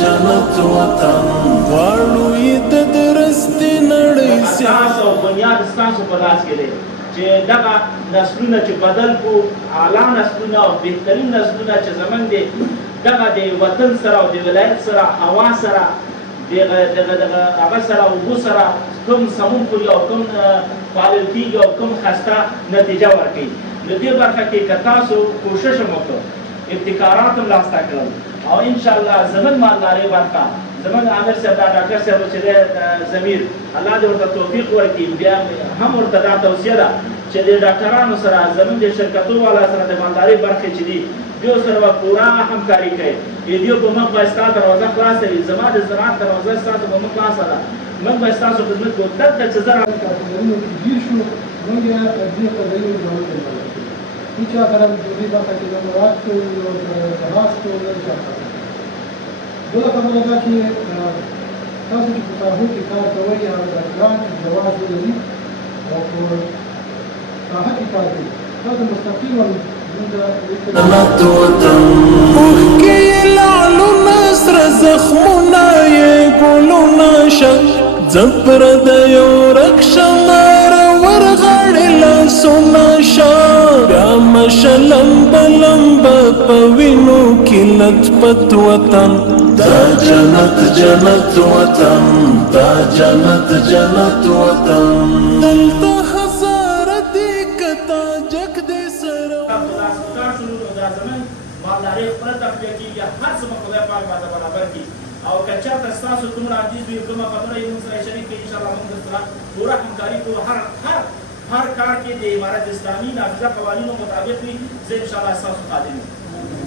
جنت وطن غواړو یې د درستې نړۍ اساس او بنیاد ستاسو په لاس کې دی چې دغه نسلونه چې بدل کړو اعلی نسلونه او بهترین نسلونه چې زموږ دی دغه د وطن سره او د ولایت سره هوا سره هغه سره اوبو سره کوم سمون کړي او کوم پالل کېږي او کوم ښایسته نتیجه ورکوي نو دې برخه کې که تاسو کوشش هم وکړو ابتکارات هم لاسته کړل او انشاءالله زموږ مالدارۍ برخه زموږ عامر صاحب دا ډاکټر صاحب چې دی ضمیر الله دې ورته توفیق ورکړي بیا هم ورته دا توصیه ده چې د ډاکټرانو سره زموږ د شرکتو والا سره د مالدارۍ برخې چې دي دیو سره به پوره همکاري کوي دیو په موږ به ستا دروازه خلاصه وي زما د زراعت دروازه ستاسو په موږ خلاصه ده موږ به ستاسو خدمت کوو دلته چې زه کارګرانو کې ګیر شو موږ یې دې قضیې ډول کړل هیڅ هغه د دې برخه کې د مراد او د خاص ټول څه بله خبره دا چې تاسو چې په ساحو کې کار کوئ هغه د ګرانټ جواز ولري او په ساحه کې کار کوئ تاسو مستقیما جنت وطن اوښکې یې لعلونه سره زخمونه یې ګلونه شه ځه پردیو ورک شمه ورغاړې لاسونه شه بیا مشه لمبه لمبه په وینو کې لطفت وطن دا جنت جنت وطن دا جنت جنت وطن دلته هزاره دي کتا جګ دې سره مالدارۍ خپله تخلیه کېږي هر څه به خدای پاک باندې برابر کړي او که چېرته ستاسو کوم عاجز وي کومه خبره یې موږ سره شریک کړي انشاءالله موږ درسره پوره همکاري کوو هر کار کې د امارت اسلامي نافذه قوانینو مطابق وي زه انشاءالله ستاسو خادم یم